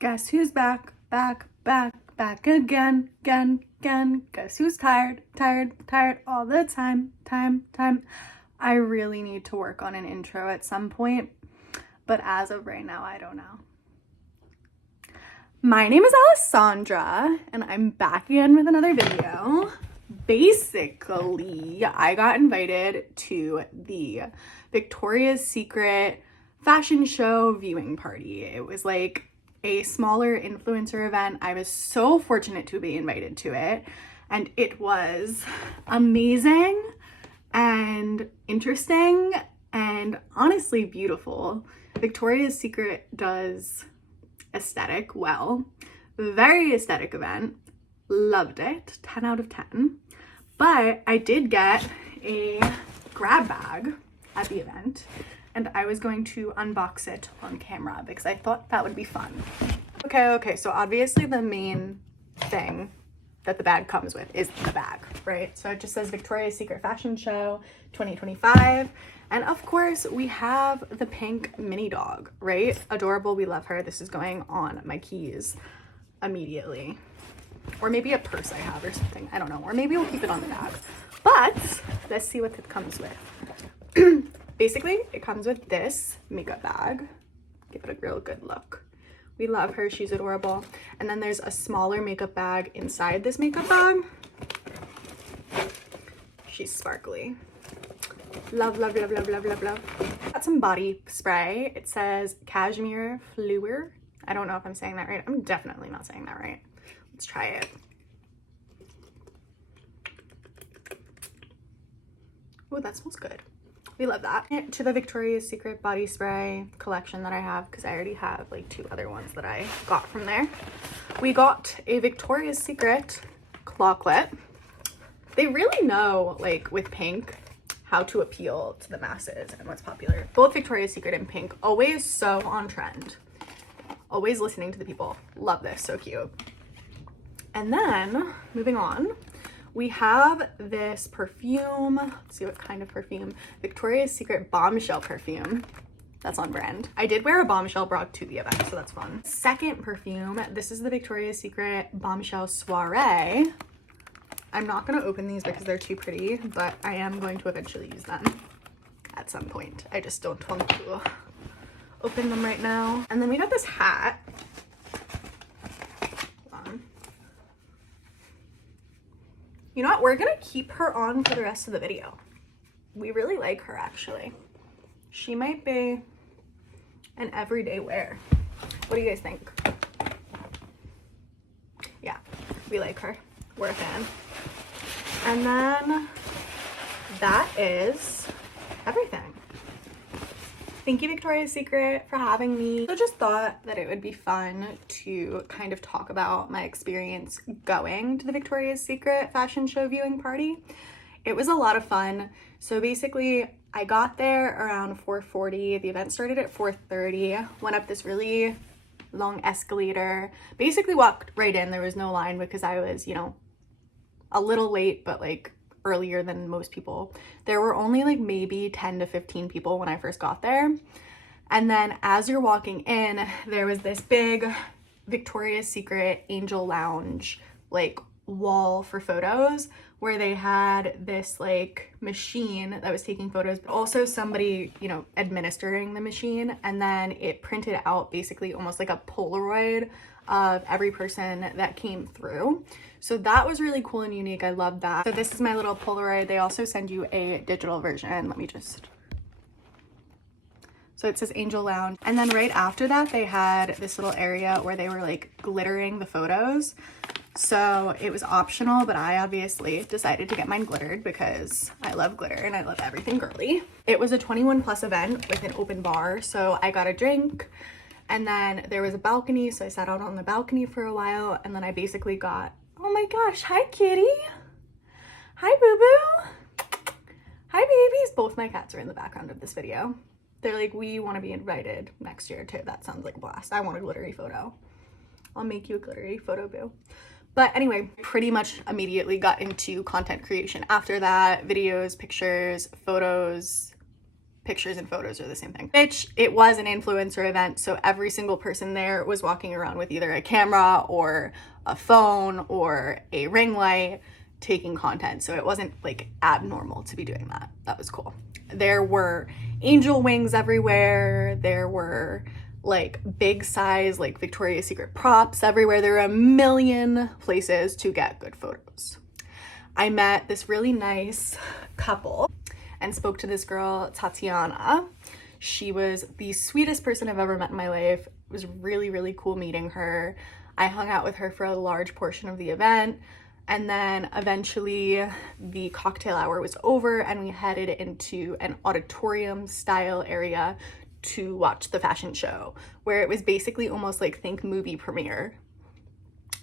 Guess who's back, back, back, back again, again, again. Guess who's tired, tired, tired all the time, time. I really need to work on an intro at some point, but as of right now, I don't know. My name is Alessandra, and I'm back again with another video. Basically, I got invited to the Victoria's Secret fashion show viewing party. It was like a smaller influencer event. I was so fortunate to be invited to it, and it was amazing and interesting and honestly beautiful. Victoria's Secret does aesthetic well. Very aesthetic event. Loved it. 10 out of 10. But I did get a grab bag at the event, and I was going to unbox it on camera because I thought that would be fun. Okay, so obviously the main thing that the bag comes with is the bag, right? So it just says Victoria's Secret Fashion Show 2025. And of course, we have the pink mini dog, right? Adorable, we love her. This is going on my keys immediately. Or maybe a purse I have or something, I don't know. Or maybe we'll keep it on the bag. But let's see what it comes with. Basically, it comes with this makeup bag. Give it a real good look. We love her, she's adorable. And then there's a smaller makeup bag inside this makeup bag. She's sparkly. Love, love, love, love, love, love, love. Got some body spray. It says Cashmere Fleur. I don't know if I'm saying that right. I'm definitely not saying that right. Let's try it. Oh, that smells good. We love that. To the Victoria's Secret body spray collection that I have, because I already have like 2 other ones that I got from there. We got a Victoria's Secret claw clip. They really know, like with pink, how to appeal to the masses and what's popular. Both Victoria's Secret and pink, always so on trend. Always listening to the people. Love this, so cute. And then, moving on, we have this perfume. Let's see what kind of perfume. Victoria's Secret Bombshell perfume. That's on brand. I did wear a Bombshell bra to the event, so that's fun. Second perfume, this is the Victoria's Secret Bombshell Soiree. I'm not gonna open these because they're too pretty, but I am going to eventually use them at some point. I just don't want to open them right now. And then we got this hat. You know what? We're gonna keep her on for the rest of the video. We really like her, actually. She might be an everyday wear. What do you guys think? Yeah, we like her. We're a fan. And then that is everything. Thank you, Victoria's Secret, for having me. So just thought that it would be fun to kind of talk about my experience going to the Victoria's Secret fashion show viewing party. It was a lot of fun. So basically, I got there around 4:40. The event started at 4:30. Went up this really long escalator. Basically walked right in. There was no line because I was, you know, a little late, but like earlier than most people. There were only like maybe 10 to 15 people when I first got there. And then as you're walking in, there was this big Victoria's Secret Angel Lounge like wall for photos where they had this like machine that was taking photos, but also somebody, you know, administering the machine. And then it printed out basically almost like a Polaroid of every person that came through. So that was really cool and unique. I love that. So this is my little Polaroid. They also send you a digital version. Let me just... So it says Angel Lounge. And then right after that, they had this little area where they were like glittering the photos. So it was optional, but I obviously decided to get mine glittered because I love glitter and I love everything girly. It was a 21+ event with an open bar. So I got a drink, and then there was a balcony. So I sat out on the balcony for a while, and then I basically got... Oh my gosh, hi kitty. Hi boo-boo. Hi babies. Both my cats are in the background of this video. They're like, we want to be invited next year too. That sounds like a blast. I want a glittery photo. I'll make you a glittery photo, boo. But anyway, pretty much immediately got into content creation. After that, videos, pictures, photos, pictures and photos are the same thing. Which, it was an influencer event, so every single person there was walking around with either a camera or a phone or a ring light taking content. So it wasn't like abnormal to be doing that. That was cool. There were angel wings everywhere. There were like big size, like Victoria's Secret props everywhere. There were a million places to get good photos. I met this really nice couple and spoke to this girl, Tatiana. She was the sweetest person I've ever met in my life. It was really, really cool meeting her. I hung out with her for a large portion of the event. And then eventually the cocktail hour was over and we headed into an auditorium style area to watch the fashion show, where it was basically almost like think movie premiere.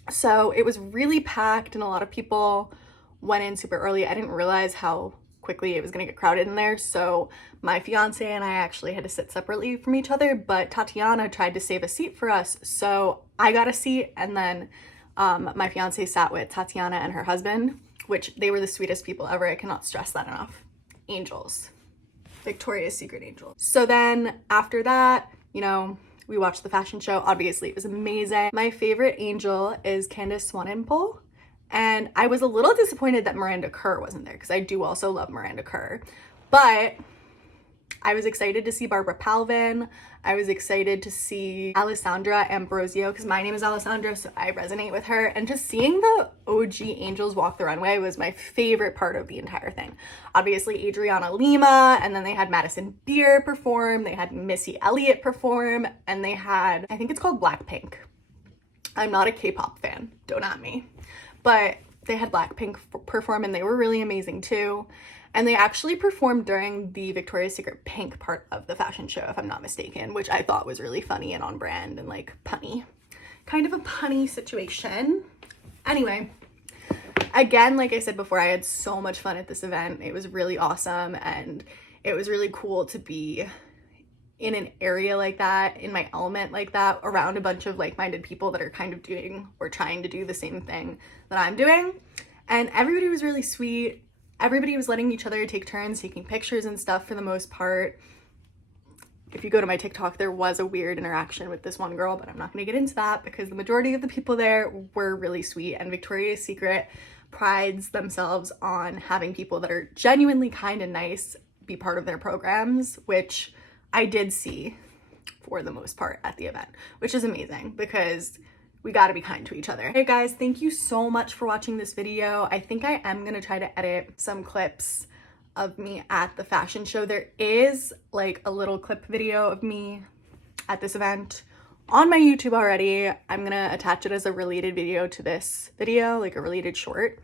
So it was really packed and a lot of people went in super early. I didn't realize how quickly it was gonna get crowded in there. So my fiance and I actually had to sit separately from each other, but Tatiana tried to save a seat for us. So I got a seat, and then my fiance sat with Tatiana and her husband, which they were the sweetest people ever. I cannot stress that enough. Angels. Victoria's Secret angels. So then after that, you know, we watched the fashion show. Obviously, it was amazing. My favorite angel is Candace Swanepoel. And I was a little disappointed that Miranda Kerr wasn't there because I do also love Miranda Kerr. But I was excited to see Barbara Palvin. I was excited to see Alessandra Ambrosio because my name is Alessandra, so I resonate with her. And just seeing the OG angels walk the runway was my favorite part of the entire thing. Obviously, Adriana Lima, and then they had Madison Beer perform, they had Missy Elliott perform, and they had, I think it's called Blackpink. I'm not a K-pop fan, don't at me. But they had Blackpink perform and they were really amazing too. And they actually performed during the Victoria's Secret pink part of the fashion show, if I'm not mistaken, which I thought was really funny and on brand and like punny. Kind of a punny situation. Anyway, again, like I said before, I had so much fun at this event. It was really awesome and it was really cool to be in an area like that, in my element like that, around a bunch of like-minded people that are kind of doing or trying to do the same thing that I'm doing. And everybody was really sweet. Everybody was letting each other take turns taking pictures and stuff for the most part. If you go to my TikTok, there was a weird interaction with this one girl, but I'm not going to get into that because the majority of the people there were really sweet, and Victoria's Secret prides themselves on having people that are genuinely kind and nice be part of their programs, which I did see for the most part at the event, which is amazing because we got to be kind to each other. Hey guys, thank you so much for watching this video. I think I am going to try to edit some clips of me at the fashion show. There is like a little clip video of me at this event on my YouTube already. I'm going to attach it as a related video to this video, like a related short.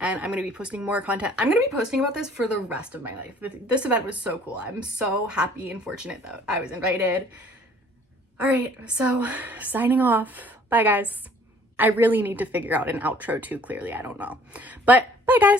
And I'm going to be posting more content. I'm going to be posting about this for the rest of my life. This event was so cool. I'm so happy and fortunate that I was invited. All right, so signing off. Bye, guys. I really need to figure out an outro too, clearly. I don't know. But bye, guys.